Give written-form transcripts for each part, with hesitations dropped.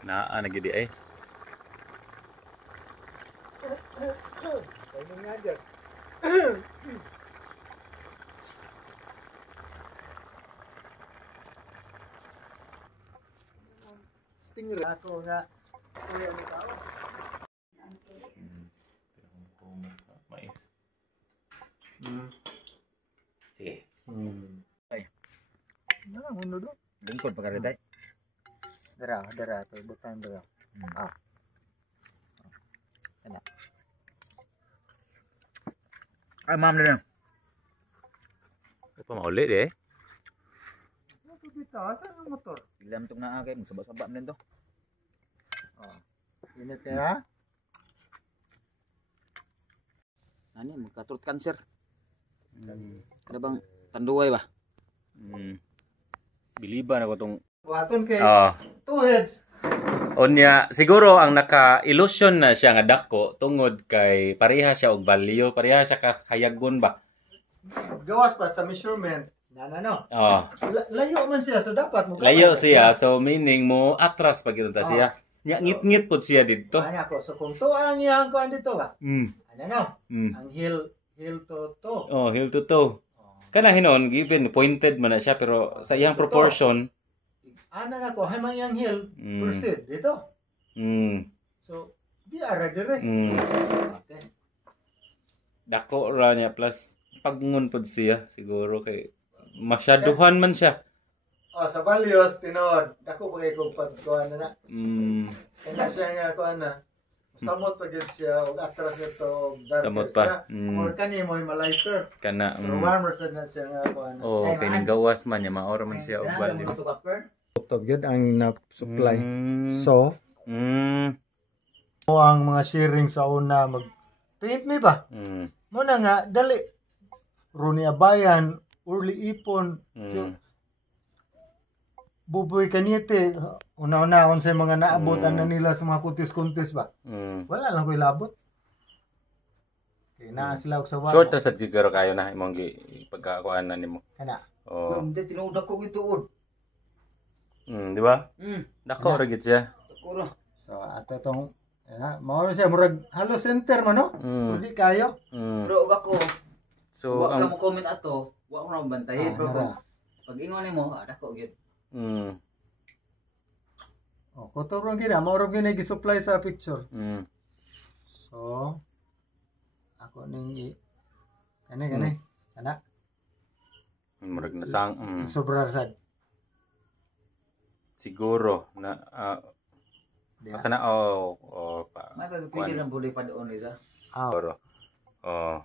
Naa na gidi ay. Ay nga dyan. Stingray ako nga. Sorry, ano ka? Mais. Sige. Ay. Ano do? Lingkod pa ka rin. Dara to, butang dara. Kana. Ay, ma'am na lang. Ito pa mauli eh. Ano kita? Saan ang motor? Ilam itong naakay. Masaba-saba na to. Init ya? Ano yun? Magkaturot cancer. Kada bang tanduay ba? Biliban ako tong Waton kay ah. two heads. Onya, siguro ang naka-illusion na siya nga dako tungod kay pareha siya og value, pareha siya kahayagon ba. Gawas pa sa measurement. No. Oh, Layo man siya so dapat mo. layo siya, so meaning mo atras pag kita siya. Nya ngit-ngit pud siya didto. Ano ko, so kung to ang iyang kuan dito ba? Ano no? Ang heel to to. Oh, heel to toe. Kana hinon given pointed man na siya pero sa iyang proportion Ana na ko, hay man iyang heel proceed dito. So, di ara dire. Okay. Dako ra niya plus pagngon pud siya siguro kay masyaduhan man siya. Sa values tinod, dako pa kay kung pagkuan na. Kaya siya nga kuan na. Samot pa gyud siya og atras nito og darker. Samot pa. Or kani mo lighter. Kana Pero warmer sad na siya nga kuan. oh, kay ning gawas man niya maora man siya og value. Laptop yun ang na-supply. So, Mm. ang mga sharing sa una mag-paint me ba? Muna nga, dali. Runi Abayan, Urli Ipon, Buboy Kanite, una-una sa mga naabot na nila sa mga kuntis-kuntis ba? Wala lang ko ilabot. Kaya naa sila og sa wala. Short na sa siguro kayo na imong pagkakuan na nimo. Kana. Oh. Hindi, tinuod ako ituod. Di ba? Dako ra gid siya. Kuro. So, ato itong, mao siya, murag halos center man, no? Hindi kayo. Pero og ako, So, wag ka mo comment ato, wag mo na bantayin. Pero pag ingon mo, dako gyud. Kotor lang gina, mao ra gina gi-supply sa picture. So, ako ning kani. Ana. murag nasang Sobra sad. siguro na kana pa. May pagpili ng buli pa doon isa. Siguro. Oh.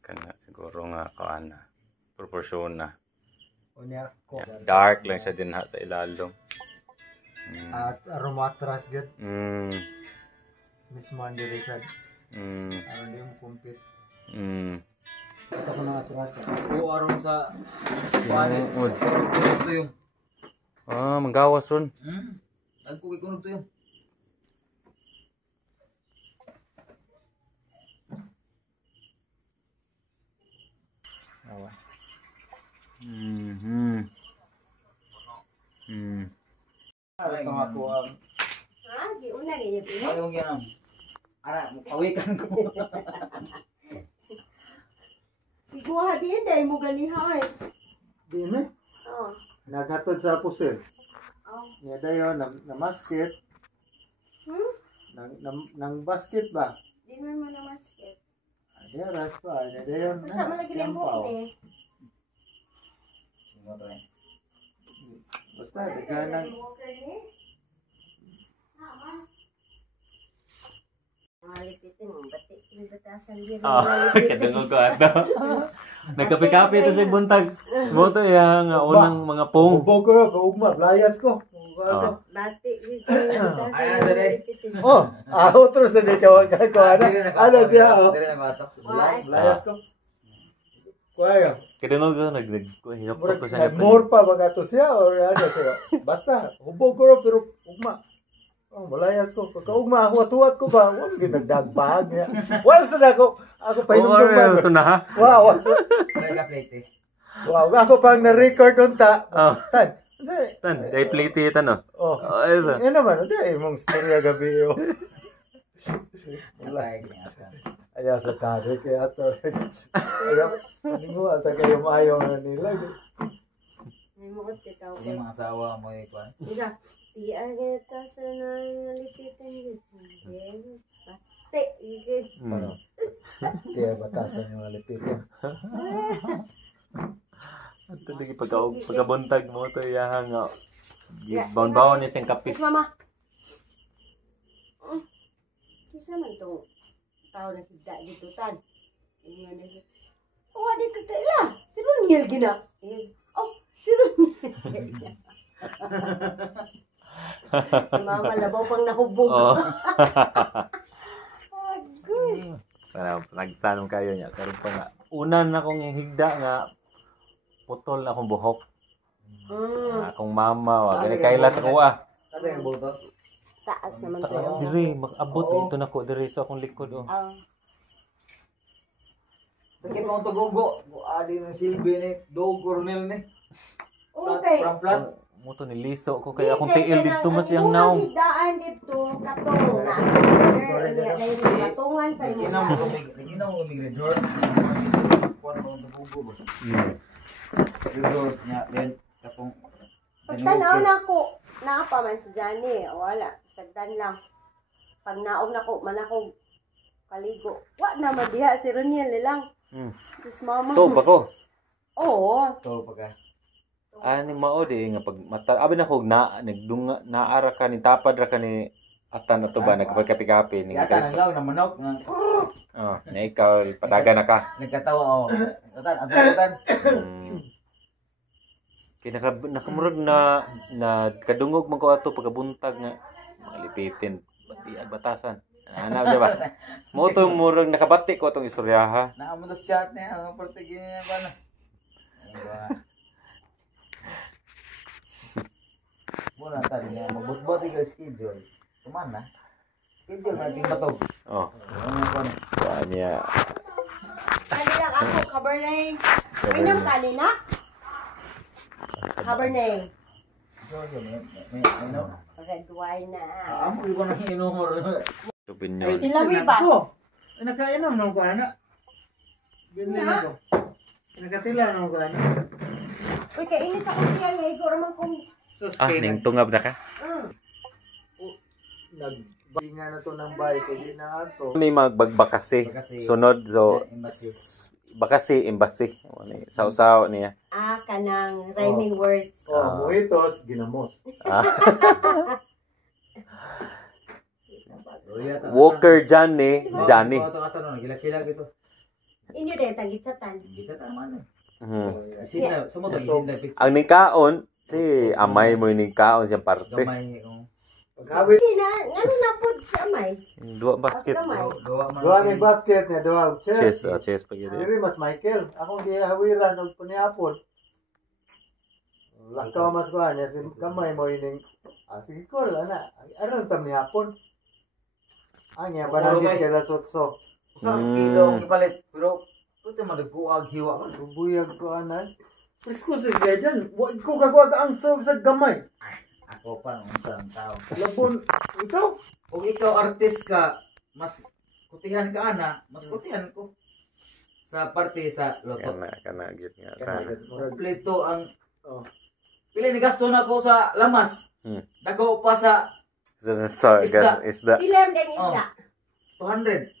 Kana siguro nga kuan na proportion na. Unya ko. Yeah, dark lang siya din ha sa ilalom. At aromatras gid. Mismo ang direction. Aron di mo compete. Ito ko na atras. Oo, aron sa kuanin. Gusto yung. Manggawas ron. Nagkugi ko to yung. Awa. Ito ako ang Giuna niya pino. Ayaw yung yan. Anak, pawikan ko. Iguha din dai mo ganiha ay. di me. Oh. Naghatod sa pusil. Oh. Nya dayon na basket. Nang basket ba? Di man mo na masket. Ada ras pa, nya dayon. Basta man lagi ng buhok ni. Basta di ka nang Malipitin mo, batik yung batasan din. Kadungog ko ato. Nagkape-kape ito siya buntag. Boto yang unang mga pong. Ubog ko, ugma, layas ko. Batik yung batasan. Otro sa di ka ko ano siya, Dire na matok. layas ko. Kuya, Kadungog ko hinok ko siya. more pa bagato siya or ano siya. Basta, ubog ko pero ugma. Malayas ko. Pagka-ugma, huwat-huwat ko ba? Huwag ginagdagbag niya. Wala sa ako. Ako pa inom ba? Sa na ha? Wow. May ka plate eh. Wow, ako pang na-record unta. Oh. Tan. Tan, day plate ito no. Oh. Oh, ito. Yan naman, di mong storya gabi yo. Alay niya ka. Aya sa tari kaya ato. Ano mo ata kayo maayo na nila. May mga titaw Yung mga asawa mo eh kwan. Mira, di ageta sa nalipitan dito. Pati, igit. Ano? Kaya batasan yung alipitan. Ito lagi pagkabuntag mo to yaha nga. Baon-baon ni sing kapis. Yes, mama. Kisa man itong tao na higda dito, Tan. Ingan na siya. Oh, dito tayo. Si Roniel gina. Oh, si Roniel. Mama, labaw pang nahubog. Oh. Agoy. Para nagsanom kayo niya. Karon pa nga. Unan na kong higda nga putol na akong buhok. Akong mama, wa gani kaila sa kuha. Kasi yung buto. Taas naman to. Taas diri, mag-abot ito nako diri sa akong likod oh. Sakit mo ito gugo. Adi ng silbi ni Dog Coronel ni. Okay. Plat. Mo to niliso ko kaya akong tiil dito mas yang naong. Higdaan dito, katong nasa katungan pa rin. Naginaw mo mig George. Kuan mo ito gugo ba? George niya then kapong Pagtanaw na ko, naapa man si Johnny. Wala, sagdan lang. Pag naog na ko, man ako kaligo. Wa na madiha si Roniel nilang. Diyos mama. To ba ko? Oo. to pagka. Ani mao di nga pag mata abi na ko na nagdunga naara ka ni tapad ra ka ni atan na to ba nagkapikapi ni Si Ata naglaw na manok nga oh na ikaw padaga na ka. nagkatawa oh. Atan. Kaya nakamurag na kadungog man ko ato pagkabuntag nga malipitin batasan. Ana ba ba? Mo to murag nakabati ko atong istorya ha. Naamutas chat niya ang portigi niya ba na. Muna tadi niya magbutbot ka schedule. Kumana? Schedule na king batog. Oh. Ano ko na? Kanya. Kali lang ako, Cabernet. Minum kali na? Cabernet. May no. Red wine na. Amo ko nang inumor. Opinion. Ilawi ba? Nakainom nung ko ana. Binili ko. Nakatila nung ko ana. Uy, kainit ako siya. Ngayon raman kong... Ning tungab na ka. Nagbahinga na to ng bike, hindi na ato. May magbagbakasi. Sunod so bakasi embassy. Sausaw niya. Kanang rhyming words. Mojitos, ginamos. Walker Johnny. Ito no, gila-gila gitu. Inyo din, tagitsatan. Kita ta man. Yeah. Sumo to hinda picture. Ang ningkaon si amay mo ningkaon siyang parte. Gamay kung Pagkawit, Ngano na po sa may? Dua basket. gawa man. duha may basket niya, duha Chess, chess. chess pag yun. Diri mas Michael, akong gihawiran og paniapon. Lakaw mas ko niya si kamay mo ining. Sige ko ana. Aron tam ni hapon. Anya banagit kay sotso. Usa kilo ang ipalit pero puto madagkuag hiwa ka. Bubuyag ko anan. Presko sa gajan, wa ko kagwag ang sob sa gamay. Ako pa unsang tao. Labon ikaw. Kung ikaw artist ka, mas kutihan ka ana, mas kutihan ko sa parte sa loto. Kana gid nga. Kompleto ang Oh. pila ni gasto na ko sa lamas. Dako pa sa Sorry, Isda. isda. Ilan din isda? 200.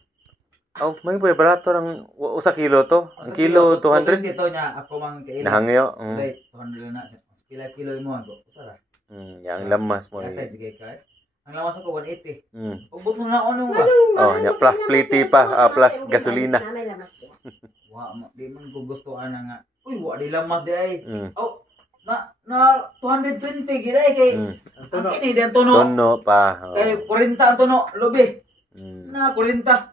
Oh, may boy barato ng usa kilo to. Ang kilo 200. Dito niya ako mang kaila. Nahangyo. Dai 200 na siya. Pila kilo mo ako. Usa ra. Yang lamas mo Kaya ni. sige ka. Ang lamas ako 180. Mm. Ug buto na ano ba? Oh, nya plus pliti pa, plus gasolina. Wa di man ko gusto ana nga. Uy, wa di lamas di ay. Mm. Oh, na 220 gid ay kay. Ang kini den tono. Tono pa. Oh. Kay 40 ang tono, lobe. Mm. Na 40.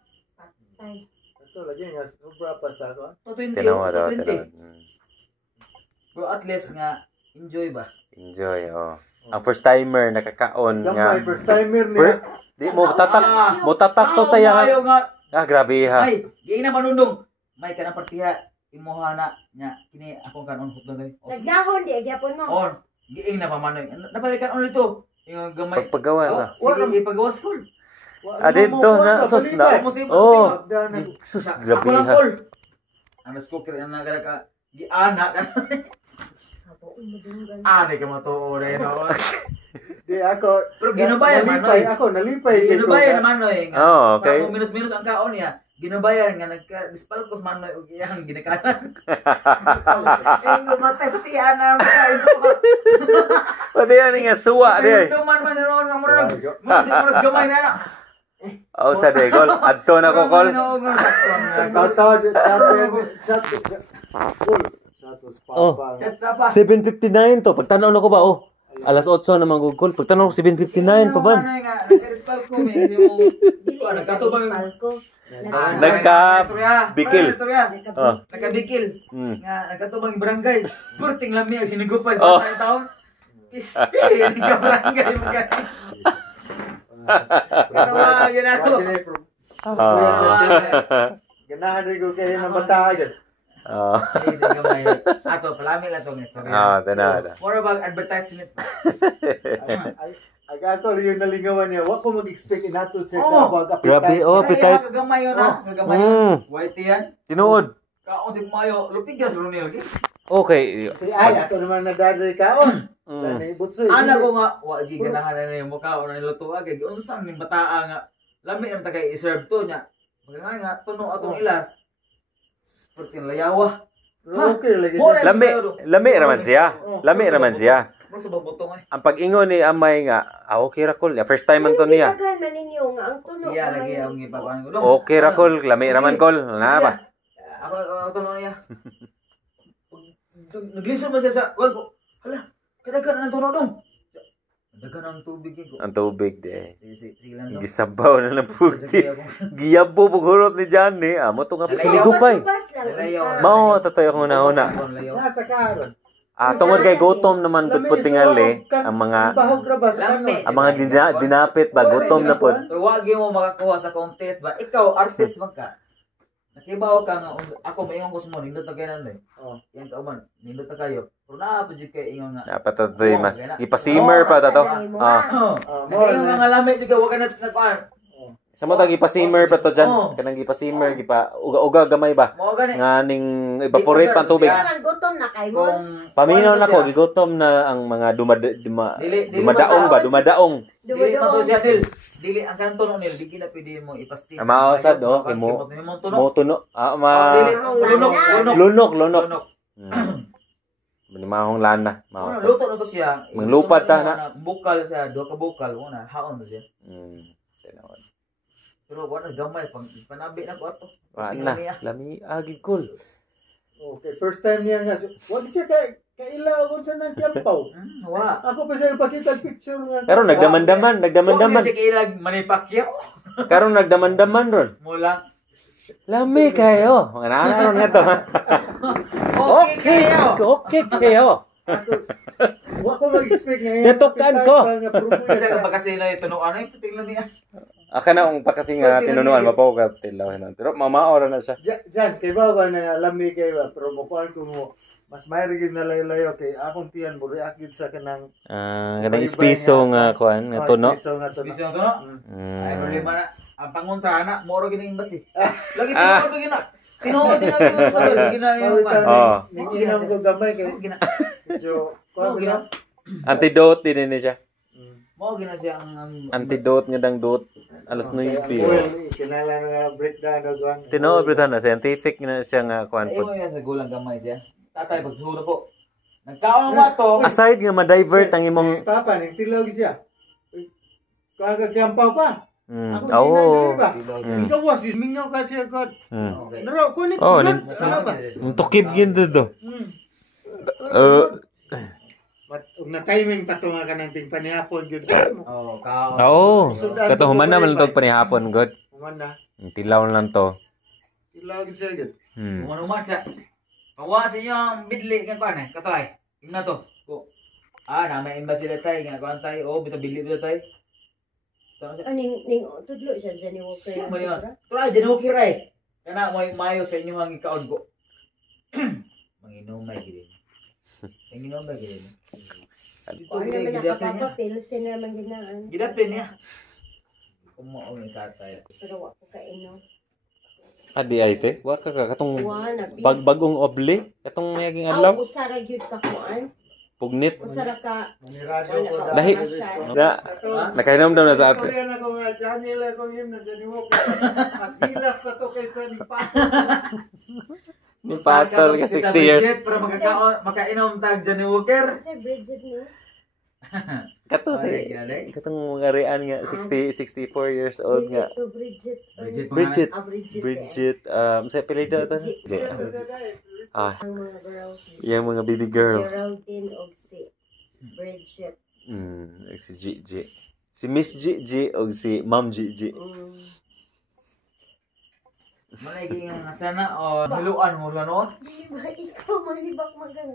Ito lagi nga sobra pa sa ko. 220. Tinawa daw, 220. tinawa. Pero at least nga enjoy ba? Enjoy, oh. Ang first timer nakakaon nga. Gamay first timer Per, niya. di mo tatak to sa Ayaw yang. nga. Ah, grabe ha. Ay, di na manundong. May kanang partiha. imuha na nya kini akong kanon hutong gani. Nagdahon di agyapon mo. On, giing na pamanoy. Napalikan on ito. Yung gamay. Pagpagawa sa. Sige, ipagawas ko. Dito na sus na. Oh. Sus grabe Ako lang ha. call. Ang cooker na kada ka giana ka. Ani ka matuo na yun. Di ako. Pero ginubayan manoy. Ako nalipay. Ginubayan manoy. Oh, okay. Para minus-minus ang kaon niya. Ginubayan nga nagka-dispalkos manoy og iyang ginikanan. Eh gumatay pati ana makain ko. Pati yan nga suwa di. Duman man ron nga murag. Muras gamay na na. Oh, sa de gol. Adto na ko kol. Tataw chat. Cool. Oh. 7:59 to. Pagtanaw na ko ba oh. Alas 8 na manggugol. Pagtanaw ko 7:59 pa ban. Nagka-dispalkos mi. Nagkatubang Nagka-bikil. Oh. Nagka-bikil. Nga nagkatubang barangay. Purting lami ang sinigupan Oh. sa taon. Piste, nagka-barangay mo ka. Katawa yun ako. Ganahan rin ko kayo ng bata agad. Oh. Ato, palami lang itong istorya. Ah, tanaw. More about advertisement. Ako rin yung nalingawan niya. Huwag ko mag-expect inato siya Oo. kapag Grabe, oh, Kaya appetite. kagamay yun na. Kagamay Mm. yun. White yan. Tinuod. Kaon si Mayo. Lupigas rin nila. Okay. Si ay, ato naman nadadari kaon. Dani butsoy. Ana ko nga, wagi ganahan na yung mukha o na niluto agad. Unsang yung bataa nga. Lami ang tagay i-serve to niya. Mga nga, tuno atong ilas. Seperti layawa. Okay lagi. More. Lami raman siya. Lami raman siya. Bro, sa babutong eh. Ang pag-ingon ni Amay nga, okay ra kol. First time man to niya. Daghan man ninyo nga ang tuno. Siya lagi ang ipapahan ko. Okay ra kol. Lami raman kol. Na ba? Ako tuno niya. Naglisod man siya sa kuwan ko. Hala, kadaghan na ng tuno dong. Kadaghan ang tubig ko. Ang tubig de. Sige lang dong. Gisabaw na ng puti. Sige ako. Giyabo pagurot ni Johnny. Amo to nga piligupay. Lalayaw. Mao tatoy ako una. Nasa karon. Tungod kay gutom naman pud pud tingali ang mga bahog ra ba sa Lami. ang mga dinapit ba gutom na pud. Pero wagi mo makakuha sa contest ba? Ikaw, artist man ka. Nakibaw ka nga, ako maingon ko mo, nindot na kayo nanay. Yan ka man, nindot na kayo. Pero naapad kayo ingon nga. Napatatoy mas ipasimmer pa tato. Nakaingon nga nga lamit juga, wag ka na nagpaan. Sa mo tag ipasimmer pa to diyan. Kanang ipasimmer gipa uga-uga gamay ba. Mga gani. Nga ning evaporate pa ang tubig. Naman gutom na kay mo. Paminaw na ko gigutom na ang mga dumadaong ba, dumadaong. Dili man to siya, Nil. Dili, ang kanang tuno, Nil, di na pwede mo ipasti. Maosad oh, kay mo tuno. Lunok. Mahong lana. Maosad. Luto na to siya. Manglupad ta na. Bukal siya, duha ka bukal, una, haon na siya. Tinawad. Pero wala gamay panabi na ko ato. Wala. Lami agid kol. Okay, first time niya nga. Wag siya kailaw ko sa nang tiyampaw. Wa. Ako pa siya ipakita picture nga. Pero nagdaman-daman. Kasi kailag manipakyaw. Karon nagdaman-daman ron. Mula. Lami kayo. Mga nanaron nga to. Okay kayo. Okay kayo. Wa ko mag-expect nga. Natukan ko. Kasi ang pagkasino yung tunuan ay puting lang niya. Aka na ang pakasi nga tinunuan mapaw ka tilaw na. Pero mamaora na siya. Jan, kay ba ko na lami kay ba pero mukuan ko mo mas mayroon na layo-layo kay akong tiyan mo react gid sa kanang kanang ispiso nga kuan nga tuno. Ispiso nga tuno. Ay problema na. Ang pangunta na moro gini imbas eh. Lagi tinuod gina. Tinuod gina sabi gina yung pan. Ginam ko gamay kay medyo kuan gina. Antidote din ni siya. Mo gina siya ang Antidote nga dang dot alas 9. Kinala nga breakdown og kuan. Tinuod bitan na scientific na siya nga kuan ay pod. mo yan sa gulang gamay siya. Tatay pagsulo po. Nagkaon mo ato. Aside nga ma-divert ang imong Papa ning tilog siya. Kagagampa pa. Oo. Ikaw was mingaw kasi ako. Okay. Daro ko ni. Oh, tukib gid to. Na timing pa to nga kanang ting panihapon gyud. Oh, kaon. Oo. Katuhuman naman lang to panihapon god. Human na. Tilaw lang to. Tilog siya gyud. Umuman siya. Kawa sa inyo ang bidli nga kuan eh. Katay. Tingnan to. Ko. Na may embassy tay nga kuan tay. Oh, bitabili bita tay. Ning tudlo siya ni Walker. Siya mo yun. Try, dyan mo kiray. Kana mo mayo sa inyo ang ikaon ko. Manginom na gid. Manginom na gid. Dito Ano gid naman gidapin niya. nakapapapil, sino naman ginaan. Gidapin niya. Kumo ang katay. Pero wako kainom. Adi ay te. Wa ka katong Wala, bagong obli. Katong mayaging Aw, adlaw. usara gyud ka kuan. Pugnit. Usara ka. Manirado ko da. Lahi. Na, nakainom daw na sa ate. Korean ako nga channel ako yun na Johnny Walker. Mas hilas pa to kaysa ni Pato. Ni Patol ka 60 years. Para makainom tag Johnny Walker. Sa Bridget ni. Kato sa katong mga rean nga 64 years old nga. To Bridget. Bridget. Bridget. Bridget, sa apelyido ito. Ang mga girls. Yung mga baby girls. Geraldine og si Bridget. Si Gigi. Si Miss Gigi o si Ma'am Gigi. Malagi nga sana o hiluan mo ganoon. Di ba ikaw malibak magana?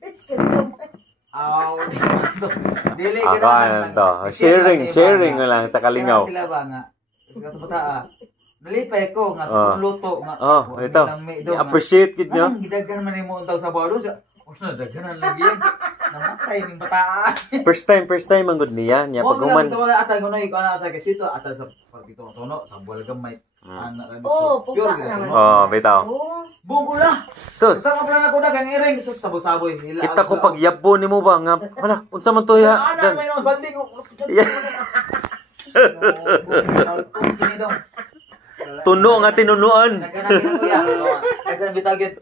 Best ka naman. Aw, dili Ako ano to. Sharing mo lang sa kalingaw. Sila ba nga? Sa kabataa. Nalipay ko nga sa luto nga. Ito. I-appreciate gid nyo. Ang gidagan man mo untaw sa baro sa. Una daganan lagi yan. Namatay ning bataan. First time ang good niya. Niya Wag lang paghuman. ito wala atay ko na ikaw na atay kasi ito atay sa partito tono sa buwal gamay. Anak ra Oh, dito. puka Pure naman. gito. Oh, bitaw. Oh, Bugo na. Sus. Sa kaplan ako na kang iring sus saboy-saboy. Kita ko pag yabo nimo ba nga. Wala, unsa man to ya? Ana may no baldi ko. Tuno nga tinunuan. Nagana kuya. Nagana bitagit.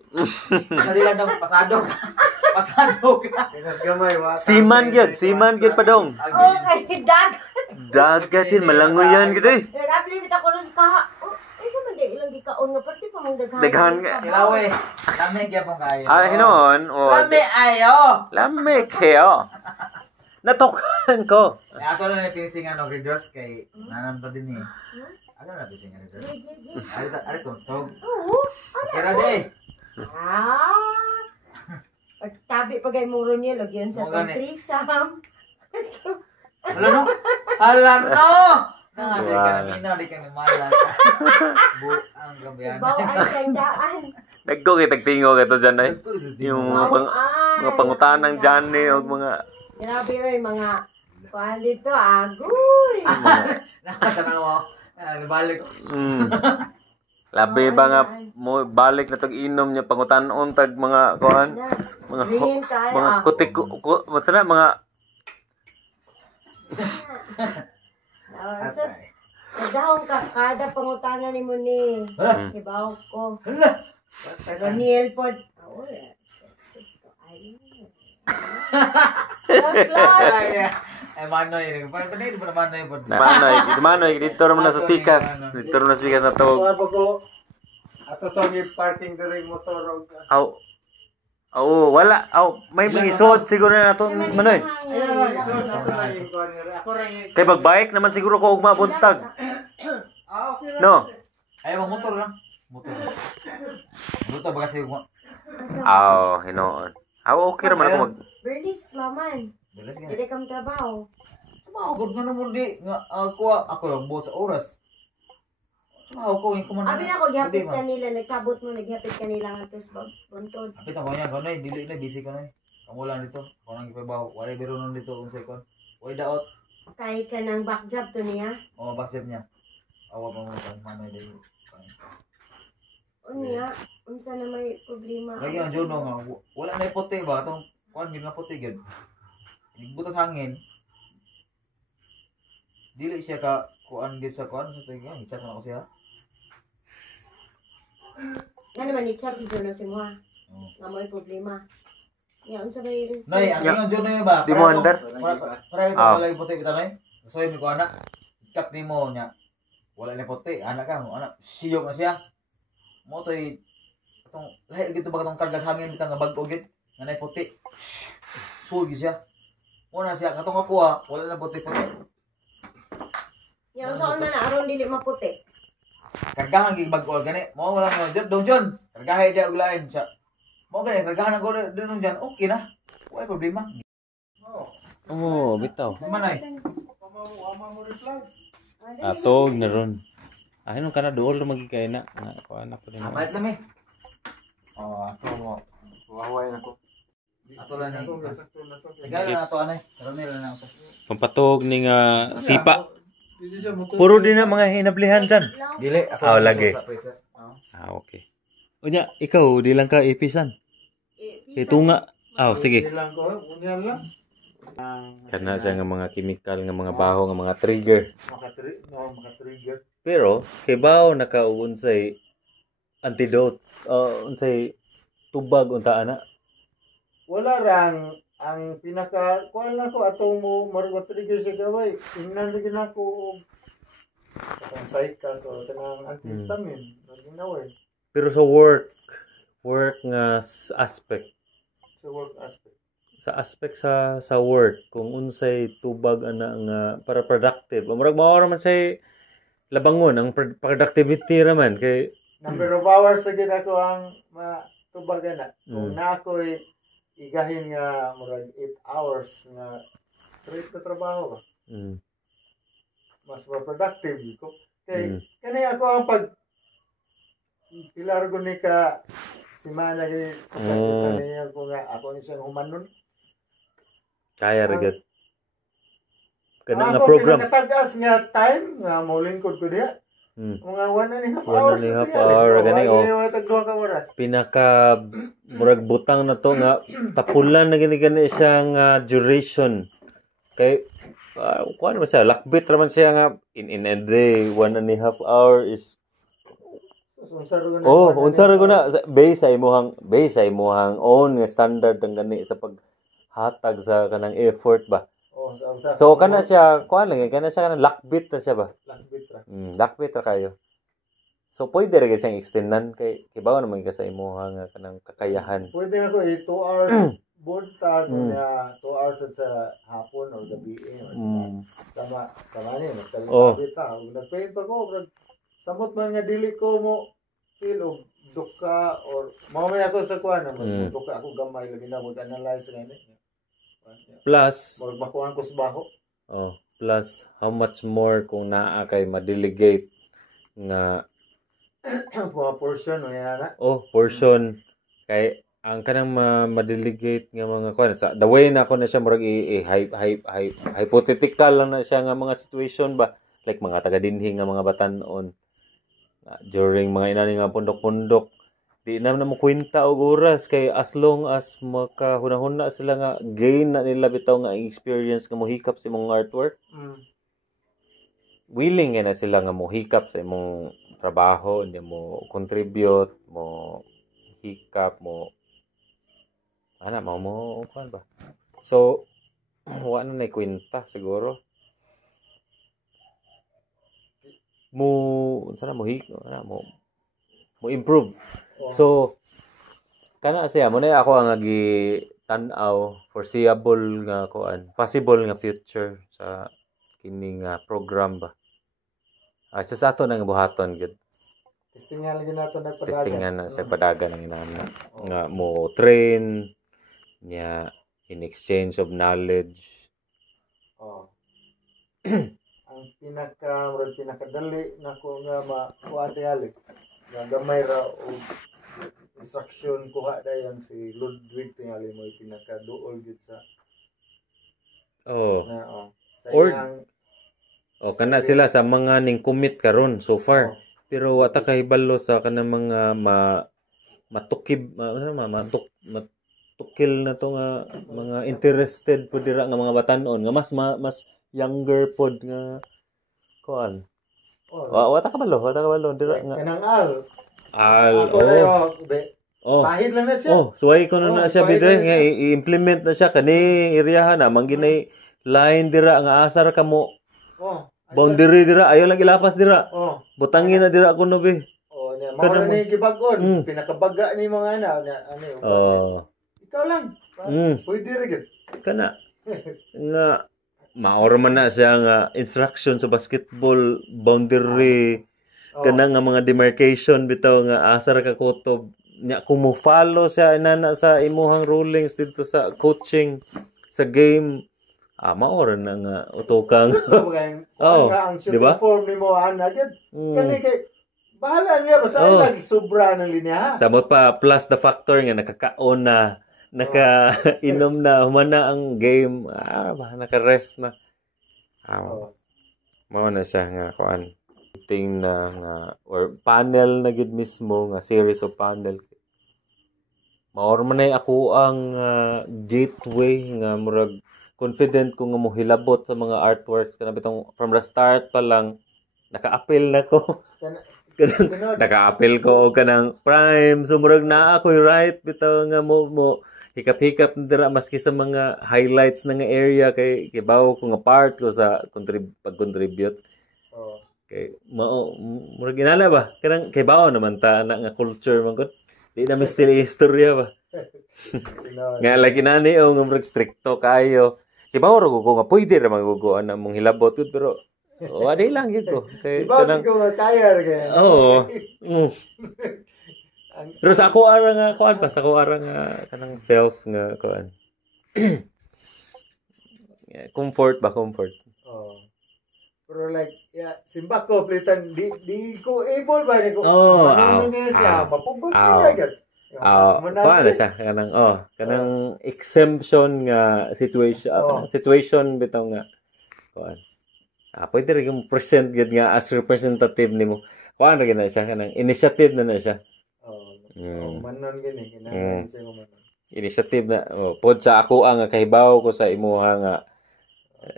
Nadila daw pasado. Pasado ka. Gamay wa. Siman gyud pa dong. okay, dag. Dagatin malangoy yan gid eh. Nag-apply bitaw ko sa ka. Isa man di ilang gikaon nga pati pa mong daghan. Daghan nga. Ilawe. Kami gyapon kayo. Ah, hinon. Kami ayo. Lame kayo. Natukan ko. Ako na napising ano readers kay nanam pa din eh. Ako na napising readers. Ari ko tog. Oo. Kira de. Pagtabi pa kay muro niya, lagyan sa Mga gani. trisam. Hala no. Hala no. Nangaday ka na mina, di ka ni malas. Ang gabihan. Bawa ang tandaan. Nagko kay tagtingo ka to dyan ay. Yung mga pangutanang dyan eh. O mga... Grabe oy mga kuan dito agoy. Nakatanaw. Nabalik ko. Labi ba nga mo balik na tag inom niya pangutanon tag mga kuan mga Rin kaya. mga kutik masana mga Sus. Kadahong ka kada pangutana nimo ni. Ibaw ko. Hala. Roniel pod. Los. Eh manoy rin. Panay mo naman na pod. Manoy dito naman na sa pikas. Dito naman na sa pikas na to. Ako ko ato tong parking diri motor og. Aw. Oh, wala. Aw, may mangisod siguro na nato Manoy. Ayan, so nato na yung kuan nila. Ako ra yung Kay magbike naman siguro ko ug mabuntag. okay ra. No. Ay motor lang. Motor. Motor ba kasi mo? Aw, hinoon. Aw, okay ra man ako mag Berlis maman. Bilas ka. Dili kam trabaho. Tumawag nga naman di. Ako yung boss sa oras. Tumawag ko yung kumanan. Abi na ko gihapit kanila, nagsabot mo naghapit kanila nga tos buntod. Apit ako niya. Kanoy. Dili na. Busy ka na. Kamu lang dito. Ako nang ipabaw. Wala biro nun dito kung second. Wala daot. Kay ka ng back job to niya. O backstep niya. Awa pa mo kang manoy dito. Unya, unsa na may problema. Lagi ang jono nga. Wala na ipote ba? Itong kuhan yun na puti yun. Nagbutas hangin. Dili siya ka kuan din sa kuan. Sa tingin. I-chat mo na ko siya. Nga naman i-chat si Jono si Moha. Nga may problema. Nga, unsa may result? Nay, ang tingin jono yun ba? Di mo under? Para ito wala ipote kita nay. So yun ko anak. Kap ni mo niya. Wala na ipote. Anak ka. Anak. Siyok na siya. Mo to'y itong lahi gito ba katong kargag hangin bitang nga bag-o gid nga nay puti. Sugi siya. Una siya katong ako wala na puti-puti. Nga, unsa man na aron dili maputi. Kargahan gid bag-o gani. Mo wala nga Don John. Kargahay dia og lain siya. Mo gani kargahan ako din diyan. Okay na. Wala problema. Oh, bitaw. Manay. Ama mo reply. Atog na ron. Ah, hinong kana duol na magigay na. Nga, kuan ako din. Abait na mi. Ako mo. Huaway na ko. Ato lang ni. Ako gasakto na to. Tagay na ato anay. Karon nila na usa. Pampatog ni nga sipa. Dili siya motor. Puro din na mga hinablihan dyan. Dili ako. Lagi. Sa freezer. Okay. Unya, ikaw, di lang ka ipisan. Kay tunga. Sige. Dili lang ko, unya lang. Kana siya nga mga chemical, nga mga baho, nga mga trigger. Maka-trigger. Pero, kay baho nakaunsay antidote. Unsay tubag, unta ana. Wala rang ang pinaka kuan na ko atong mo trigger sa gaway. Ingnan lagi na ko atong cycas o tanang antihistamine. Ginaway. Pero sa work nga aspect. Sa work aspect. Sa aspect sa work, kung unsay tubag ana nga para productive. Murag mao man say labangon ang productivity raman kay Number of hours sa ginako ang matubag na. Kung na ako'y igahin nga murag 8 hours nga straight na trabaho ba. Mas productive ko. Kay kanay ako ang pag pilar ko ni ka simana gani sa kanay ko nga ako ni siyang humanon. Kaya ra gyud. Kana nga Ako, program. pinakatagas nga time nga maulingkod ko diha. Mga 1.5 hours. 1.5 hour gani o. Tagduha ka oras. Pinaka murag butang na to nga tapulan na gani siya nga duration. Kay kuan man siya lakbit ra man siya nga in a day 1.5 hour is unsa ra guna base sa imong own nga standard ang gani sa paghatag sa kanang effort ba. So kana siya kuan lang kana siya kanang lakbit na siya ba. Lakbit ra kayo. So pwede ra gyud siyang extendan kay kibaw naman ka sa imong nga kanang kakayahan. Pwede na ko 2 hours buntag nga 2 hours sa hapon o gabi sama ni magtalabit ta ug nagpain pa ko samot man nga dili ko mo feel og duka or mao may ako sa kuan duka ako gamay lagi na mo analyze ngani. Plus makuha ko sa baho. Plus how much more kung naa kay ma-delegate nga portion o yan na. Portion kay ang kanang ma-delegate nga mga kuan sa the way na ako na siya murag hypothetical lang na siya nga mga situation ba like mga taga dinhi nga mga batan-on during mga inani nga pundok-pundok di na mo kwenta og oras kay as long as makahuna-huna sila nga gain na nila bitaw nga experience nga mohikap sa imong artwork. Willing na sila nga mohikap sa imong trabaho, hindi mo contribute, mo hikap mo mo kuan ba. So wala na kwenta siguro. Mo improve. So kana siya mo na ako ang tan-aw foreseeable nga kuan, possible nga future sa kining program ba. Sa ato nang buhaton gid. Testingan lagi nato nagpadagan. Testingan na sa padagan ang inana nga mo train niya in exchange of knowledge. Ang pinakadali nako nga makuha halik. Nga gamay ra og instruction kuha dayon si Ludwig tingali mo pinakaduol gid sa kana sila sa mga ning commit karon so far. Pero wata kahibalo sa kanang mga matukib matukil na to nga mga interested pud dira nga mga batan-on nga mas younger pod nga kuan. Wata kabalo dira nga. Kanang Pahid lang na siya. Suway ko na siya bidre nga i-implement na siya kani area na mangginay line dira nga asar kamo. Boundary dira ayo lang ilapas dira. Butangin na dira kuno be. Mao ni gibag-on pinakabaga ni mga ikaw lang. Pwede ra gid. Kana nga maor man na siya nga instruction sa basketball boundary kana nga mga demarcation bitaw nga asar ka kutob nya kung mo follow siya inana sa imuhang rulings dito sa coaching sa game maor na nga utukang ang super form nimo ana gid kani kay Bahala niya, basta lagi sobra ng linya. Samot pa plus the factor nga nakakaon na, nakainom na, humana ang game, naka-rest na. Mao na siya nga kuan. Ting na nga or panel na gid mismo nga series of panel. Maor man ako ang gateway nga murag confident ko nga mohilabot sa mga artworks kana bitong from the start pa lang naka-appeal na ko. Naka-appeal ko og kanang prime so murag naa ako'y right bitaw nga mo hikap-hikap na dira maski sa mga highlights na nga area kay bawo ko nga part ko sa pag-contribute. Kay murag ginala ba kanang kay bawo naman ta na nga culture man gud. Di na mystery istorya ba. Nga lagi nani o nga murag stricto kayo. Kay bawo ra ko nga pwede ra maguguan na mong hilabot gud pero wala lang yun ko. Kay kanang ko kaya ra kay. Oo. Pero sa ako ara nga kuan pa sa ako ara nga kanang self nga kuan. Comfort. Pero like simba ko plitan di ko able ba ko. Ano nga siya mapugos siya gid. Kuan na siya kanang exemption nga situation bitaw nga kuan. Pwede rin yung present gid nga as representative nimo. Kuan ra gid na siya kanang initiative na siya. Manon gini kinahanglan siya manon. Initiative na pod sa ako ang kahibaw ko sa imuha nga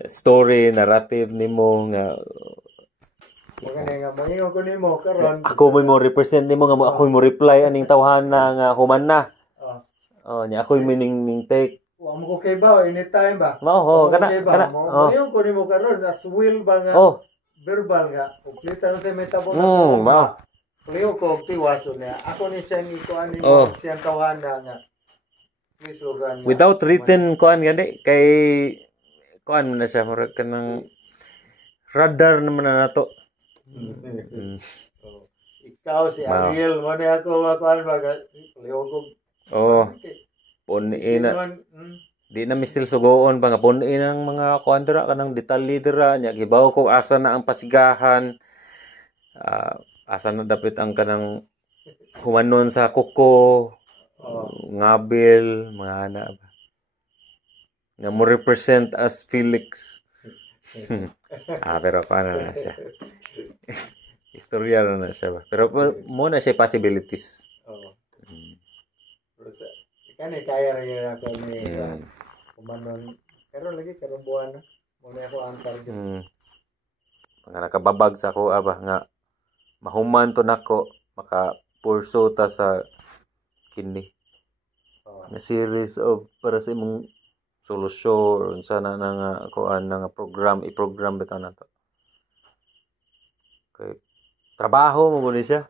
story narrative nimo nga nga mangingon ko nimo karon ako mo represent nimo nga ako mo reply aning tawhana nga human na. Nya ako ning take. Wa mo ko kay ba anytime ba? Kana. Mangingon ko nimo karon as will ba nga verbal nga kompleto sa metabol. Leo ko tiwaso niya. Ako ni siyang ikuan nimo siyang tawhana nga. Without written kuan gani kay kuan na siya murag kanang radar naman na nato. Ikaw si Ariel mo na ako kuan ba Leo ko. Punin na. Di na mistil sugoon ba nga punin ang mga kuan dira kanang detalye dira nya gibaw ko asa na ang pasigahan. Asa na dapat ang kanang humanon sa kuko. Ngabil mga ana ba. Nga mo represent as Felix. Pero paano na siya? Istorya na siya ba? Pero muna siya possibilities. Kani kaya rin ako ni kumanon. Pero lagi karong buwan na. Muna ako ang target. Mga nakababag sa ako nga mahuman to nako maka-purso ta sa kini. Na series of para sa imong solusyon sana nga kuan nga i-program bitaw nato. Kay trabaho mo guni siya.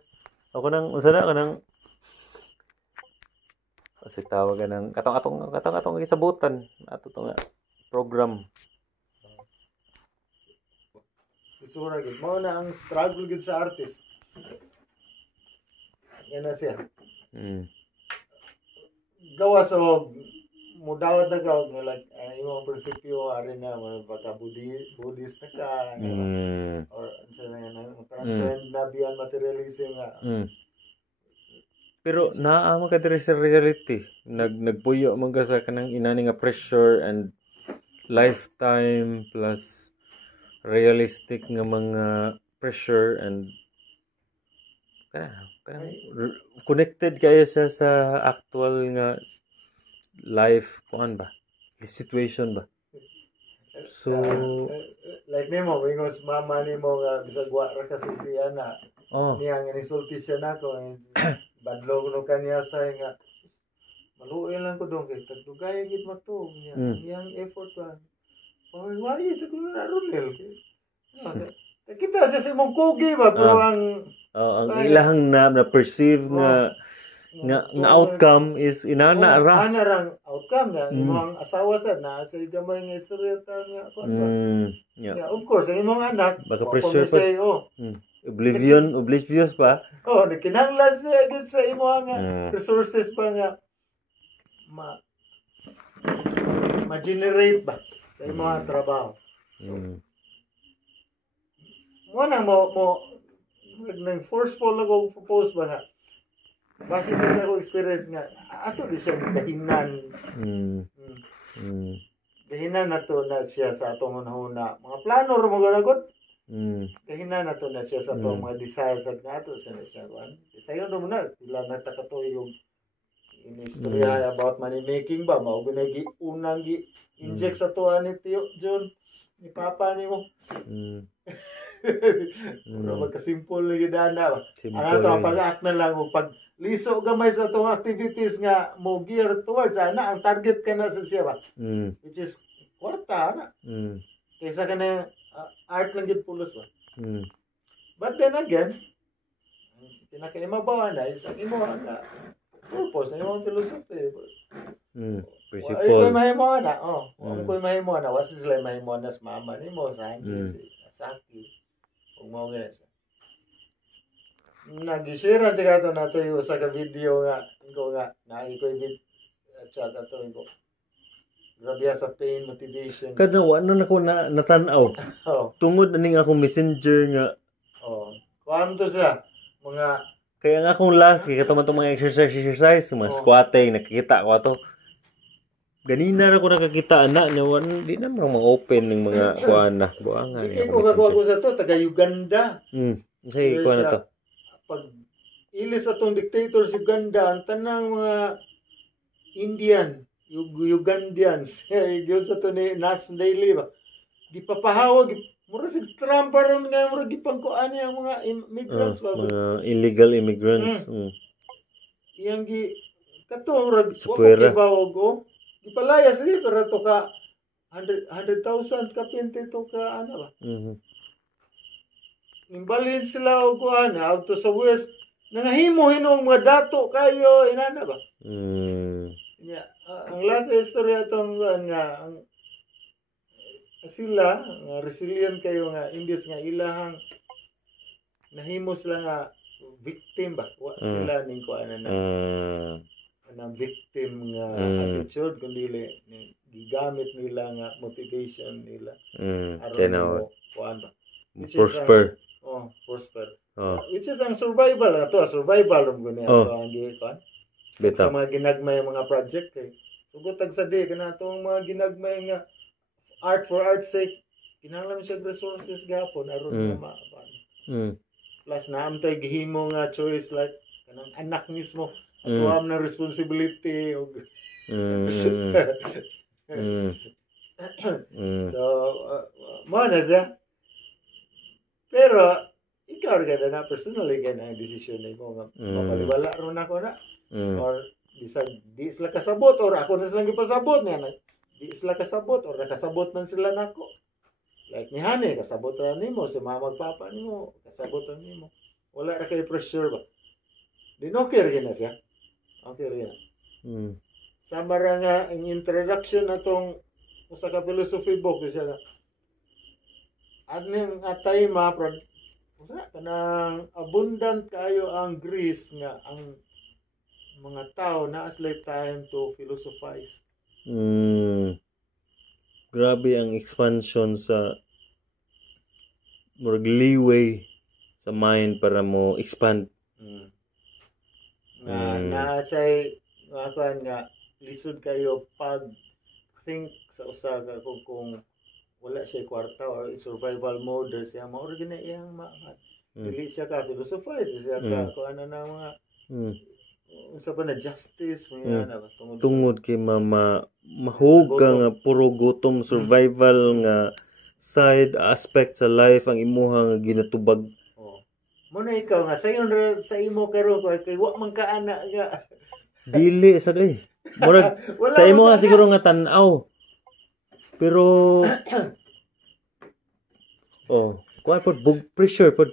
Ako nang unsa na kanang kasi tawag nang katong gisabutan ato to nga program. Isura gid mo na ang struggle gid sa artist. Yan na siya. Gawas o mudawat na gaw like imong prinsipyo ari na baka Buddhist na ka or unsa na yan transcend na beyond materialism nga. Pero naa man ka diri sa reality nagpuyo man ka sa kanang inani nga pressure and lifetime plus realistic nga mga pressure and connected kayo sa actual nga life kuan ba situation ba so like nimo wingos mama nimo nga bisag wa ra ka Sofia niya nga insulti siya nako badlog no kaniya sa nga maluoy lang ko dong kay tagdugay gid mato niya iyang effort ba wali sa kuno na rolel kita sa imong kugi ba pero ang ilang na perceive nga outcome is inana ra. Ana rang outcome na imong asawa sad na sa gamay nga istorya ta nga yeah, of course ang imong anak baka pressure pa. Oblivious pa. Nakinahanglan siya gid sa imong nga resources pa nga ma-generate ba sa imong trabaho. Mo nang forceful ako propose ba nga. Base sa ako experience nga ato di siya kahinan. Kahinan na to na siya sa atong una mga plano ra mo ganagot. Kahinan na to na siya sa atong mga desires at nato sa siya kuan. Sayon ra mo na pila na takatoy yung inistorya about money making ba mao ginagi unang inject sa tuwa ni Tio John ni Papa nimo. Pero magka-simple na gidana ba. Ano to pag-act na lang o pag liso gamay sa itong activities nga mo gear towards ana ang target ka na sa siya ba. Which is kwarta na. Kaysa ka na art lang gid pulos ba. But then again, pinaka-imabawa na is ang imo nga purpose, ang imo philosophy. Principle. Ay, ko'y mahimo na. Ko'y mahimo na. Was sila mahimo na sa mama ni mo, sa hangin, sa saki. Kung mo nga siya. Nag-share natin ka ito na ito yung sa video nga. Ikaw nga, ko'y chat ito. Grabe sa pain, motivation. Kada wala na ko natanaw. Tungod na ning akong messenger nga. Kuhaan to sila. Mga kaya nga akong last, kaya katuman itong mga exercise, mga squatting, nakikita ko ito. Ganina na ko nakakita, anak niya, di naman mga open ng mga kuhaan na. Buangan. Hindi ko kagawa ko sa to, taga-Uganda. Okay, kuhaan na to. Pag ilis atong dictators Uganda, ang tanang mga Indian, Ugandians, yun sa to ni Nas Daily ba, di papahawag, mura sig Trump ron nga mura gipangkuan ang mga immigrants ba. Mga illegal immigrants. Iyang gi katong rag Supuera. bawog ipalaya sila pero to ka 100,000 ka pinte to ka ano ba. Nimbalin sila og kuan out to sa west nangahimo hinong mga dato kayo inana ba. Ang last istorya tong nga ang sila nga resilient kayo nga imbis nga ilahang nahimo sila nga victim ba sila ning kuan na ng victim nga attitude kundi gigamit nila nga motivation nila aron mo kuan ba prosper which is ang survival ato survival rum guni ato ang kuan sa mga ginagmay mga project kay sugotag sa di kana atong mga ginagmay nga art for art's sake, kinahanglan siya resources gapon aron na plus naamtay gihimo nga choice like kanang anak mismo atuam na responsibility og so mo na siya pero ikaw ganda na personally gana ang decision nimo nga mapaliwala ron ako na or di sila kasabot or ako na silang gipasabot niya di sila kasabot or nakasabot man sila nako. Like ni Hane, kasabot ra nimo si mama ug papa nimo, kasabot ra nimo. Wala ra kay pressure ba. Di no care gina siya. Okay ra gina. Sama ra nga ang introduction natong usa ka philosophy book siya nga. Adning atay usa kanang abundant kayo ang grace nga ang mga tao na as time to philosophize. Grabe ang expansion sa murag leeway sa mind para mo expand. Nasay nga lisod kayo pag think sa usa ka kung wala siya kwarta or survival mode siya mao ra gina iyang dili siya ka philosophize siya ka kung ano na mga unsa ba na justice mga na tungod kay mahug ka nga puro gutom survival nga side aspect sa life ang imuha nga ginatubag. Mo na ikaw nga sayon sa imo karon kay wa man ka ana nga dili sad murag sa imo nga siguro nga tan-aw pero kuan pod pressure pod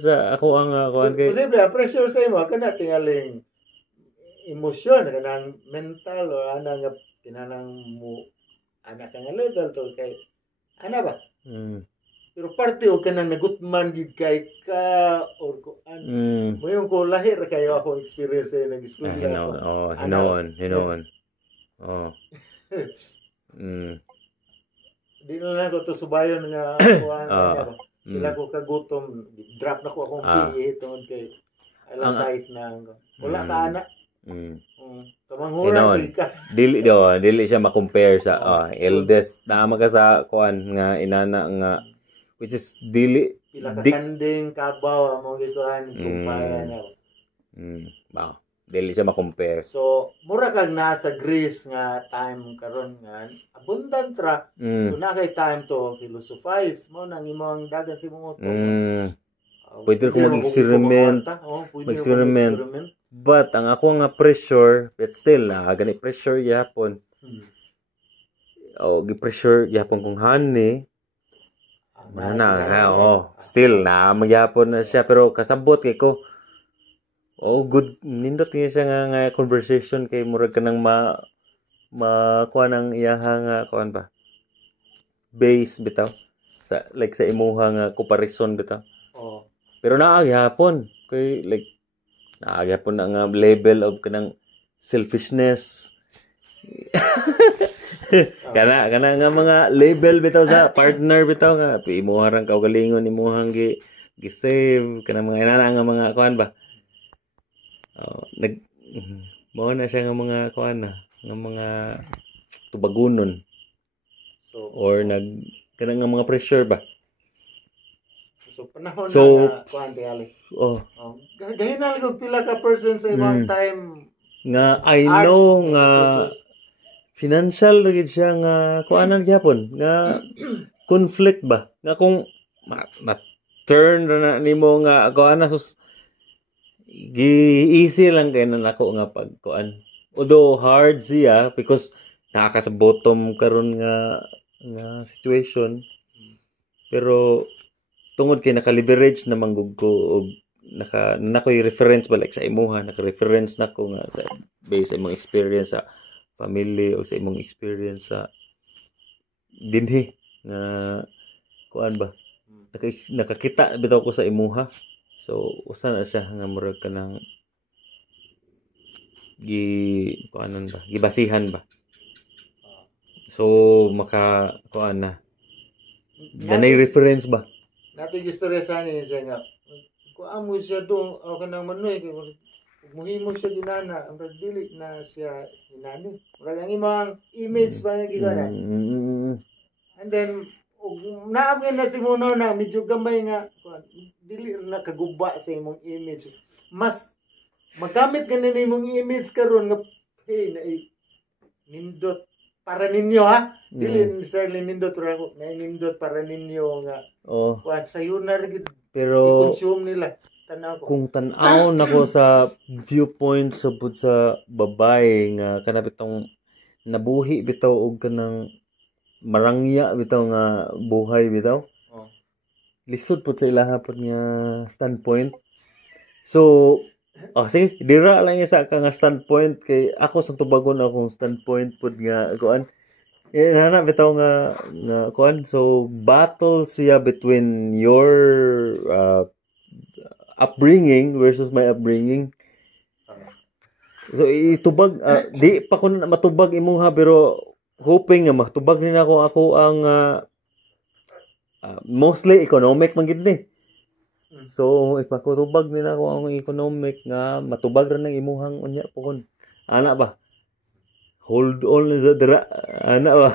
sa ako ang kuan kay posible pressure sa imo kana tingaling emosyon kanang mental o ana nga kinahanglan mo ana ka nga level to kay ana ba pero parte o kanang nagutman gid kay ka or kuan mo yung ko lahi ra kayo ako experience sa nag-school hinoon di na ko to subayon nga kuan Pila ko kagutom, drop na ko akong PE tungod kay ala size na wala ka ana. Kamanghura ka. Dili siya ma-compare sa eldest na ka sa kuan nga inana nga which is dili pila ka kanding kabaw mo gituan kumpaya na. Wow. Dili siya ma-compare. So, mura kag nasa Greece nga time karon nga abundant ra. So na kay time to philosophize mo nang imong dagan si mong utok. Pwede ko mag-experiment. Mag-experiment. But ang ako nga pressure, but still na gani pressure yapon. Gi-pressure yapon kung hani. Still na magyapon na siya pero kasabot kay ko. Good nindot niya siya nga conversation kay murag kanang kuan ang iyaha nga kuan ba. Base bitaw sa like sa imuha nga comparison bitaw. Pero naagyapon kay like naagyapon na nga level of kanang selfishness. kana nga mga label bitaw sa partner bitaw nga imuha rang kaugalingon imuhang gi-save kanang mga inana nga mga kuan ba. Mao na siya nga mga kuan na nga mga tubagunon. Or kanang nga mga pressure ba. So panahon na kuan ali. Gahin na ligog pila ka person sa ibang time nga I know nga financial gid siya nga kuanan gyapon nga conflict ba nga kung turn na nimo nga kuana sus easy lang kay na nako nga pagkuan. Although hard siya because nakaka sa bottom karon nga situation. Pero tungod kay naka-leverage na manggug ko og nakoy reference ba like sa imuha naka-reference nako nga sa based sa imong experience sa family o sa imong experience sa dinhi nga kuan ba nakakita bitaw ko sa imuha. So, usa na siya nga murag ka ng gibasihan ba. So, kuan na. Danay reference ba? Nato gistorya sa ni siya nga. Kuan mo siya do o kanang manoy kay muhimo siya ginana, ang dili na siya inani. Murag ang imong image ba nga gigana. And then naabgan na si Muno na medyo gamay nga dili na kaguba sa imong image. Mas magamit ka na imong image karon nga hey na nindot para ninyo ha. Dili necessarily nindot pero na nindot para ninyo nga. Kuan sayo na gid pero i-consume nila. Tanaw ko. Kung tan-aw nako sa viewpoint sa babae nga kanabitong nabuhi bitaw og kanang marangya bitaw nga buhay bitaw. Lisod po sa ilaha po nga standpoint. So, sige, dira lang isa ka nga standpoint kay ako sa tubagon akong standpoint po nga kuan. Nana bitaw nga kuan. So, battle siya between your upbringing versus my upbringing. So, itubag di pa ko na matubag imuha pero hoping nga matubag nila ako ang mostly economic man gid ni. So ipakutubag nila ako ang economic nga matubag ra nang imuhang unya pukon. Ana ba? Hold on sa dira ana ba?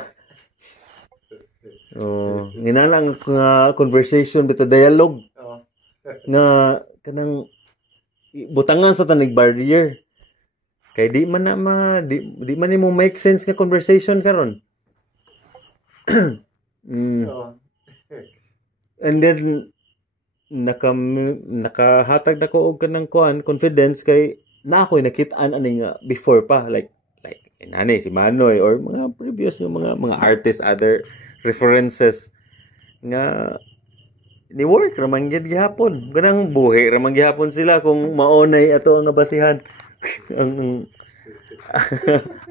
Nginalang nga conversation bitaw dialogue. Nga kanang butangan sa tanig barrier. Kay di man mo make sense nga conversation karon. And then nakahatag na ko og kanang kuan confidence kay na ako'y nakit-an ani nga before pa like inani si Manoy or mga previous nga mga artists other references nga ni work ra man gyud gihapon ganang buhi ra man gihapon sila kung maonay ato ang basihan ang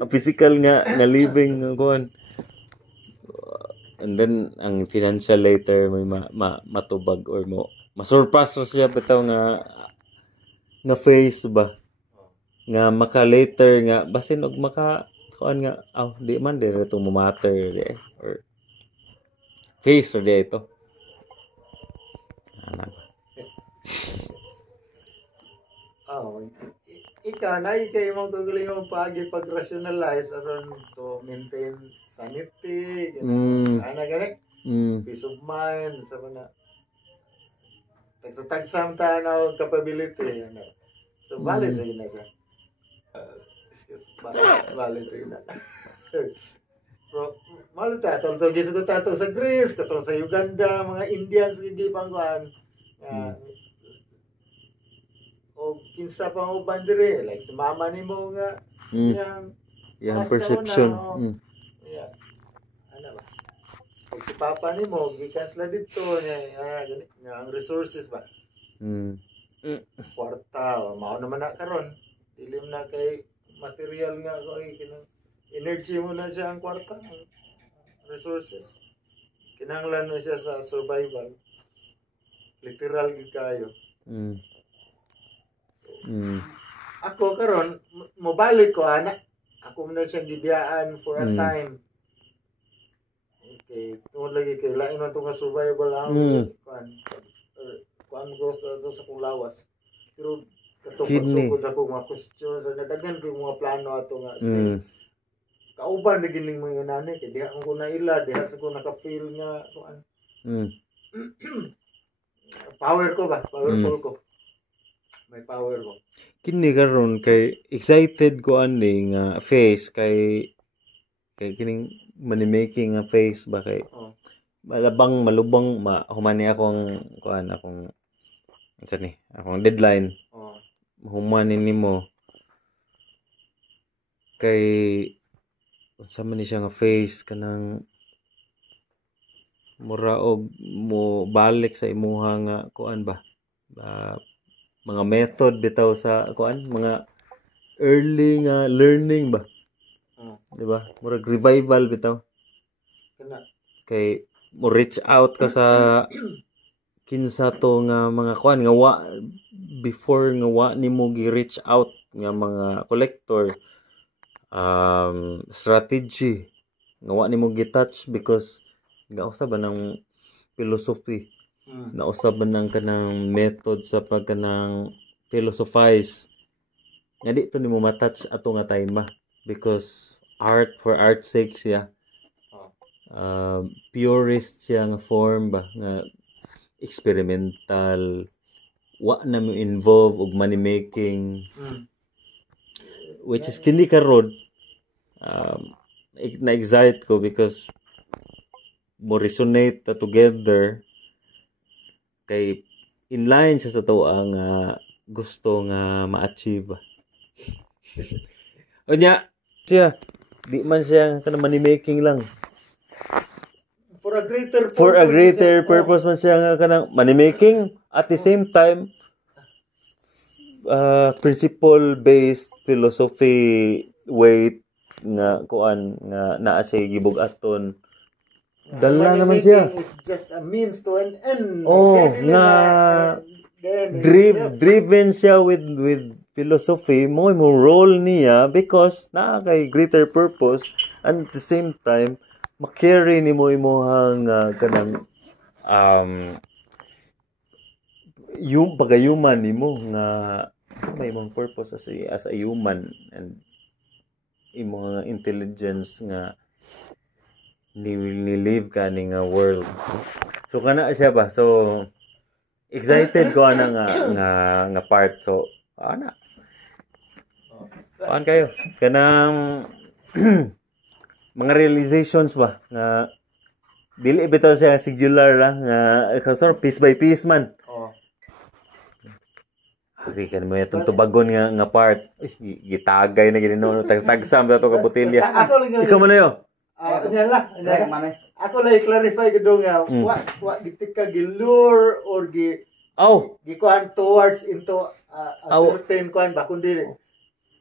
physical nga living nga kuan. And then ang financial later may matubag or masurpass ra siya bitaw nga face ba nga maka later nga basin og maka kuan nga di man dire to mo matter di or face or di ito Ana ba? Oh, ikaw na ikay mong kagaling pag-rationalize aron to maintain sanity, ana gani, peace of mind, sa mga tagsam ta na capability, ano. So valid rin na siya. Valid rin na. Pero malita tol gisud ta to sa Greece, katong sa Uganda, mga Indians hindi pangkuan. O kinsa pang uban dire, like sa mama nimo nga Yang perception. Yeah. Ano ba? Pag si papa nimo gikan sila dito nga ang resources ba. Kwarta, mao naman na karon. Dilim na kay material nga koy kinang energy mo na siya ang kwarta, ang resources. Kinahanglan na siya sa survival. Literal gid kayo. Ako karon mobalik ko ana. Ako man siyang gibiyaan for a time. Okay, tungod lagi kay lain man tong survival ang kuan ko sa kong lawas. Pero katong pagsugod ako mga questions, nadagan ko mga plano ato nga kauban na gining mga nani kay diha ko na ila, diha sa ko naka-feel nga kuan. Powerful ko. May power ko. Kini karon kay excited ko ani nga face kay kining money making nga face ba kay malubang humani akong kuan akong akong deadline. Humani nimo kay unsa man ni siya nga face kanang mura og mo balik sa imuha nga kuan ba mga method bitaw sa kuan mga early nga learning ba di ba murag revival bitaw kay mo reach out ka sa kinsa to nga mga kuan nga before nga nimo gi-reach out nga mga collector strategy nga nimo gi-touch because gausab ba ng philosophy nausab man kanang method sa pagkanang philosophize nga di to nimo matouch ato nga time because art for art's sake siya purist siya nga form ba nga experimental na mo involve og money making which is kini karon na-excite ko because mo resonate together kay in line siya sa to ang gusto nga ma-achieve. Unya siya di man siya kanang money making lang. For a greater purpose man siya nga kanang money making at the same time principle based philosophy weight nga kuan nga naa siya gibug-aton. Dala naman siya. It's just a means to an end. Nga driven siya with philosophy mo role niya because naa kay greater purpose and at the same time makarry nimo imong kanang yung pagayuman nimo nga may imong purpose as a human and imong intelligence nga ni-live ka ni nga world. So kana siya ba? So excited ko ana nga part. So ana. Paan kayo? Kanang mga realizations ba nga dili bitaw siya singular nga sort piece by piece man. Okay, kan mo itong tubagon nga part. Gitagay na ginino tagsam dato ka botelya. Ikaw man yo. Ako lang i-clarify ko nga what gitik ka gilure or gikuhan towards into a certain kuhan ba kundi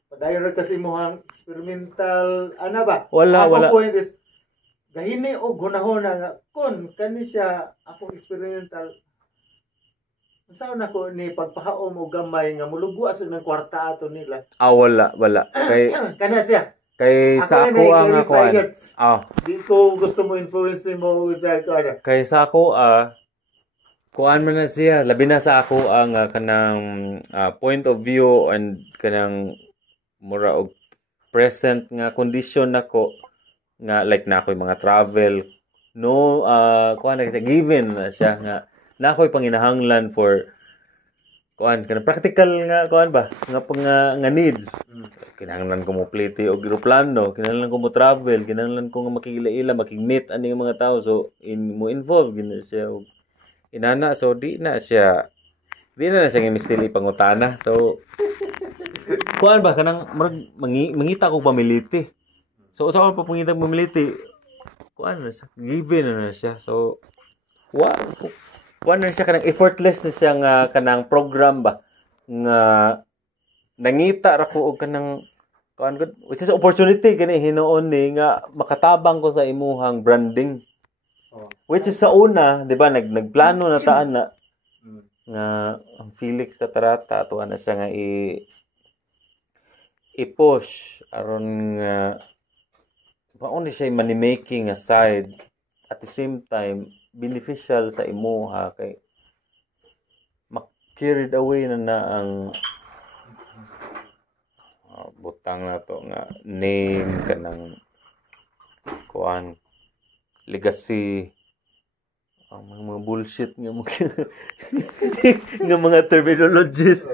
padayon ra kasi imong experimental ana ba wala point is gahini og gunahon nga kon kani siya akong experimental unsa na ko ni pagpahaom og gamay nga mulugwa sa ng kwarta ato nila wala kay kana siya kay sa ako ang kuan di ko gusto mo influence mo sa kuan kay sa ako kuan man na siya, labi na sa ako ang kanang point of view and kanang mura og present nga condition nako nga like na ako'y mga travel no kuan na siya given na siya nga na ako'y panginahanglan for kuan kanang practical nga kuan ba nga needs. Kinahanglan ko mo plite og eroplano, kinahanglan ko mo travel, kinahanglan ko nga makikila-ila, makig-meet ani mga tao, so mo involve gina siya og inana, so di na siya mistili pangutana. So kuan ba kanang mangita ko pamiliti. So usa pa pangita pamiliti. Kuan na siya, given na siya. So kuan na siya kanang effortless na siya nga kanang program ba nga nangita ra ko og kanang kuan gud which is opportunity kani hinuon ni nga makatabang ko sa imuhang branding. Which is sa una, di ba, nagplano na taan na nga ang Felix Catarata tuwa na siya nga i-push aron nga paano siya money making aside at the same time beneficial sa imuha kay carried away na ang butang na to nga name kanang kuan legacy ang mga bullshit nga nga mga terminologies,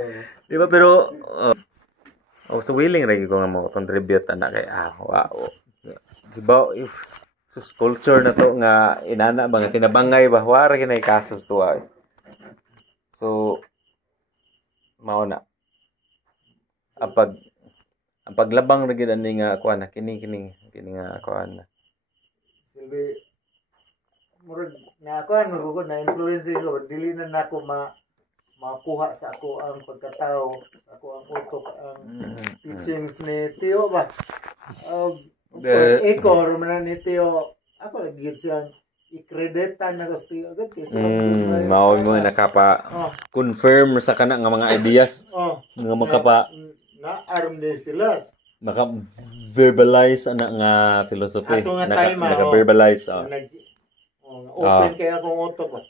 di ba? Pero so willing rin ko nga mo contribute na kay wow, di ba? If culture na to nga inana mga kinabangay ba wara kinay kasos to so mao na ang paglabang ra gid ani nga kuan na kini nga kuan na silbi murag na ako na influence ko dili na nako makuha sa ako ang pagkatao sa ako ang utok ang teachings ni Tio ba or man ni Tio ako lagi siyang i-credita na gusto agad kasi mao mo nakapa confirm sa kana nga mga ideas nga makapa na arm din sila maka verbalize ana nga philosophy naka-verbalize open kaya akong utok ba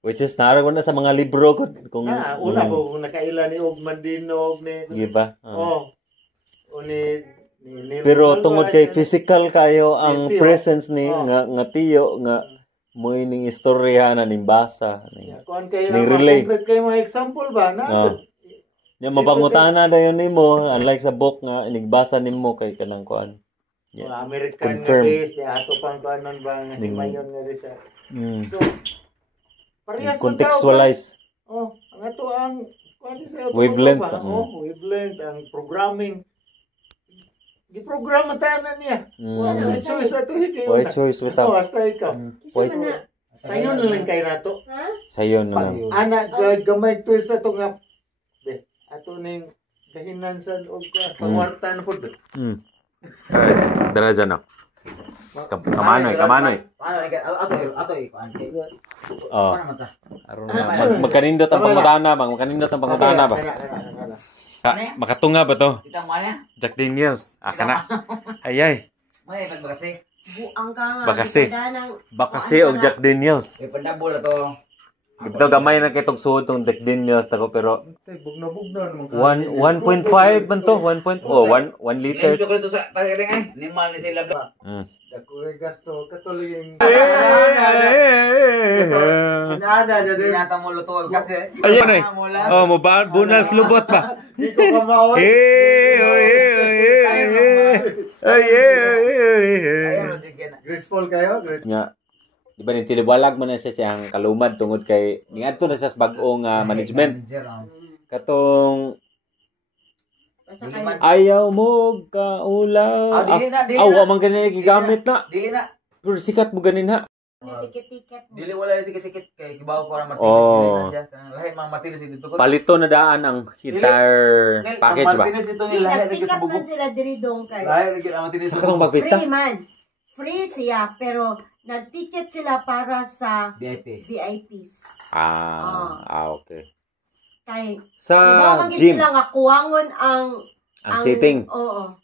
which is nara ko na sa mga libro ko kung una ko kung nakaila ni Ogman Dinog ni diba ni pero tungod kay physical kayo ang presence ni nga Tio nga mo ning istorya na ning basa ning relay kay mga example ba na nya mapangutana dayon nimo unlike sa book nga inigbasa nimo kay kanang kuan American nga base ato pang kuanon ba nga himayon nga resa so parehas contextualize ang ato ang kuan sa wavelength wavelength ang programming giprograma tanan niya why choice ato why choice without basta ikaw sayon na lang kay nato sayon na lang ana gamay to sa to nga ato ning kahinan sa og pangwarta na pud dara dyan kamanoy ato magkanindot ang pangutana ba makatunga ba to Jack Daniels kana ayay may pagbakasi buang ka nga bakasi og Jack Daniels pandabol ato ito gamay na kitong suod tong Jack Daniels tako pero bugna 1.5 man to 1 liter ko dito sa tagaring ay nimal ni sila dako gasto katuling dinata mo luto kasi ayun mo ba bonus lubot ba di ko kamao graceful kayo nya di ba nitiliwalag mo na siya siyang kalumad tungod kay niadto na siya sa bag-ong management katong ayaw mo kaulaw man ganin gigamit na dili na pero sikat mo ganin ha tiket dili wala tiket kay kibaw ko ra Martinez siya lahi mga Martinez dito ko palito na daan ang entire package ba Martinez ito ni lahi tiket man sila diri dong kay lahi ang Martinez sa kanang magpista free siya pero nag-ticket sila para sa VIPs. Okay. Kay sa gym sila nga kuwangon ang seating. Oo.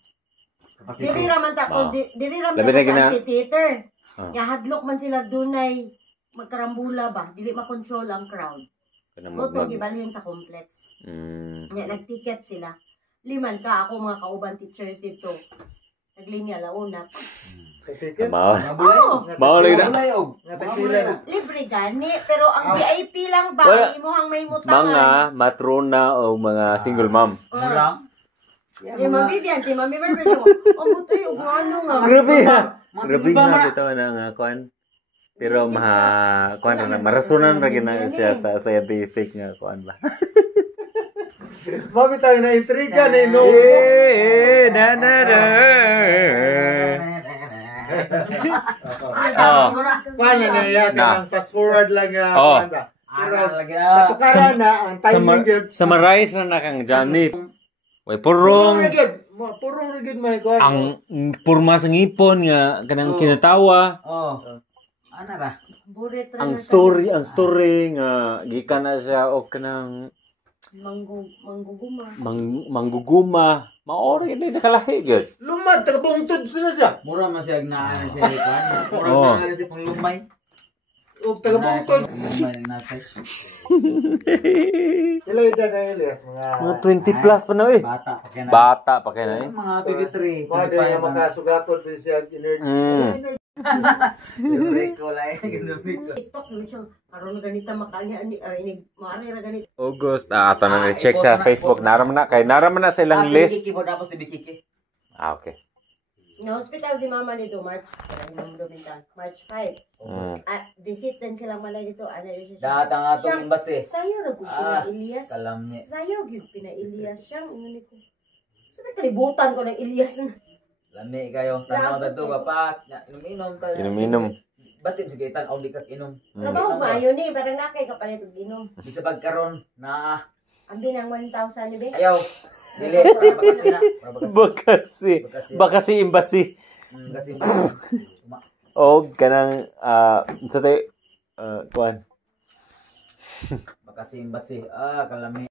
Diri ra man ta ko diri ra man sa theater. Ya hadlok man sila dunay magkarambula ba, dili makontrol ang crowd. Kana Mo to gibalhin sa complex. Mm. Nga nagticket sila. Liman ka ako mga kauban teachers dito. Naglinya launa pa. Sa ticket. Mao. Oo. Mao lagi na. Nga tagpila na. Libre gani, pero ang VIP lang ba, Wala. imuhang may Mga mutangan. matrona o mga single mom. Mura. Si Ma'am Vivian, si Ma'am Vivian, ang butoy, ug ano nga. Grabe ha. Mas Grabe iba nga man. bitaw na nga kuan. Pero kuan na marasunan ra gina siya sa scientific nga kuan ba. Mami tayo na intriga na ino. Na na na. Oh. Paano na yan? Kanang fast forward lang nga. Oh. Pero Ara lagi natukara na ang timing yun. Summarize na kang Johnny. Way Purong purong na gid. Purong na gid may kuan. ang purma sa ngipon nga kanang kinatawa. Oh. Ana ra. Buret ra Ang na story nga gikan na siya o kanang mangguguma. mangguguma. Maori ni nakalahi gyud. Lumad tagabungtod sila siya. Mura man siya na siya kuan. Mura Oh. na siya pang lumay. Ug tagabungtod. Lumay natin. Ila ida na Elias mga Mga 20 plus pa na eh. Bata pa kaya na. Bata pa kaya na eh. Mga 23. mga di nga makasugaton din siya energy. Mm. Rico lang. Ginamit ko. TikTok naman siya, karon na ganita makanya inig maari ra ganito. August, ato na check sa Facebook. Naraman na sa ilang list. Kiki mo tapos ni Kiki. Ah, okay. Na hospital si mama dito March, March 5. Mm. Visit din silang malay dito. Ano yun siya? Data nga to imbase. Sayo ra gud pina Elias. Kalami. Sayo gud pina Elias siyang ingani ko. Sabi kalibutan ko ng Elias na. Lami kayo. Tanaw na to bapak. Inom-inom tayo. Inom-inom. Batin sige tan aw di ka inom. Trabaho maayo ni, parang nakay kapalit og inom. Bisa pagkaron na Ambi ng 1,000 ni be. ayaw. Dili para bakasi na. Bakasi embassy. Kasi O kanang sa tayo kuan. bakasi imbase. Kalami.